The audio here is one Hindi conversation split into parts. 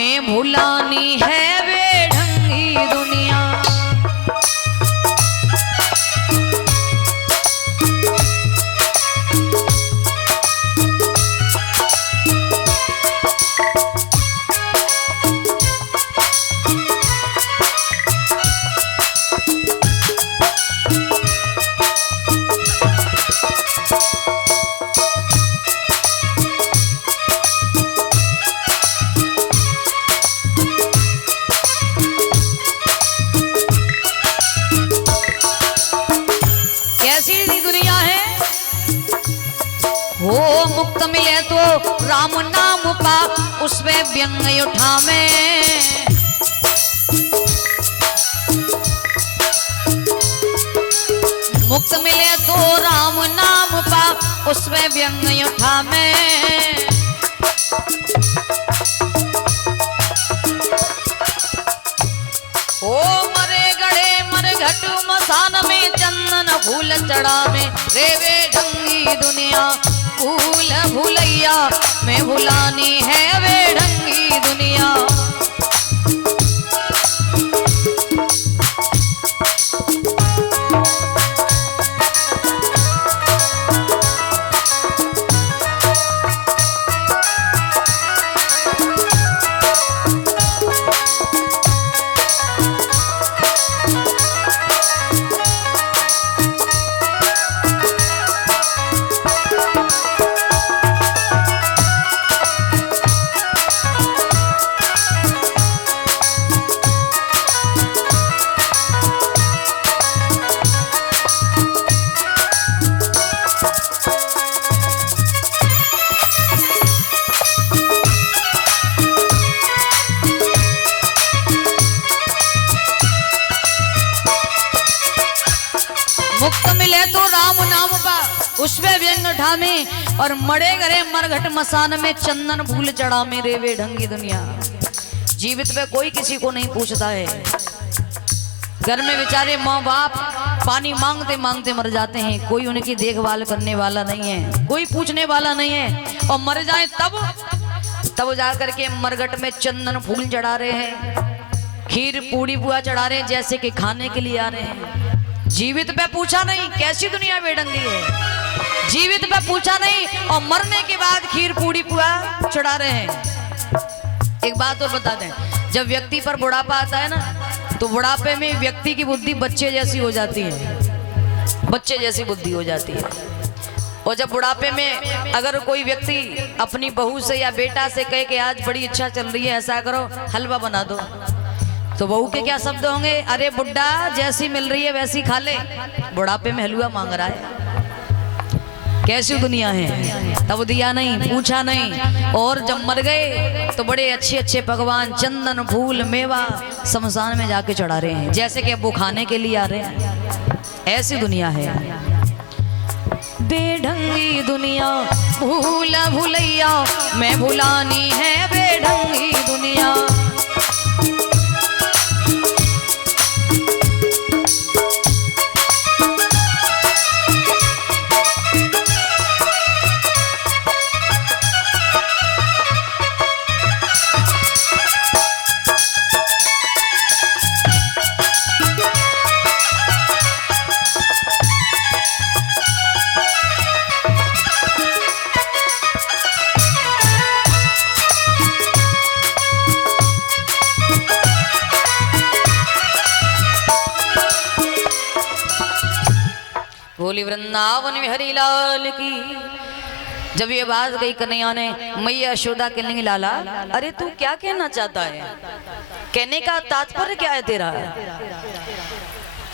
मैं भुलानी है बेढंगी दुनिया। हो मुक्त मिले तो राम नाम पा उसमें व्यंग उठावे। मुक्त मिले तो राम नाम पा उसमें व्यंग उठावे। ओ मरे गड़े मर घट मसान में चंदन फूल चढ़ावे। रे बेढंगी दुनिया भूल भूलैया मैं भुलानी है बेढंगी दुनिया। मुक्त मिले तो राम नाम पा उसमें व्यंग उठावे। और मरे गरे मरघट मसान में चंदन फूल चढ़ा में। रे बेढंगी दुनिया जीवित पे कोई किसी को नहीं पूछता है। घर में बेचारे माँ बाप पानी मांगते मांगते मर जाते हैं। कोई उनकी देखभाल करने वाला नहीं है, कोई पूछने वाला नहीं है। और मर जाए तब जाकर के मरघट में चंदन फूल चढ़ा रहे हैं, खीर पूड़ी बुआ चढ़ा रहे हैं, जैसे कि खाने के लिए आ रहे हैं। जीवित पे पूछा नहीं कैसी दुनिया बेढंगी है। जीवित पे पूछा नहीं और मरने के बाद खीर पूड़ी पुआ चढ़ा रहे हैं। एक बात और बता दें, जब व्यक्ति पर बुढ़ापा आता है ना तो बुढ़ापे में व्यक्ति की बुद्धि बच्चे जैसी हो जाती है, बच्चे जैसी बुद्धि हो जाती है। और जब बुढ़ापे में अगर कोई व्यक्ति अपनी बहू से या बेटा से कहे कि आज बड़ी इच्छा चल रही है, ऐसा करो हलवा बना दो, तो बहू के क्या शब्द होंगे? अरे बुड्ढा जैसी मिल रही है वैसी खा ले। बुढ़ापे में हलवा मांग रहा है। कैसी दुनिया है। तब दिया नहीं, पूछा नहीं। और जब मर गए तो बड़े अच्छे अच्छे पकवान चंदन फूल मेवा शमशान में जाके चढ़ा रहे हैं, जैसे कि वो खाने के लिए आ रहे हैं। ऐसी दुनिया है बेढंगी दुनिया। भूल भूलैया मैं भुलानी है बेढंगी दुनिया। बोली वृंदावन में हरि लाल की। जब ये बात गई कन्हैया ने मैया यशोदा के लिंग लाला, अरे तू क्या कहना चाहता है, कहने का तात्पर्य क्या है तेरा?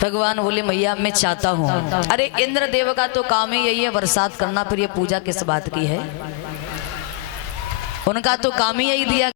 भगवान बोले मैया मैं चाहता हूँ, अरे इंद्र देव का तो काम ही यही है बरसात करना, फिर ये पूजा किस बात की है? उनका तो काम ही यही दिया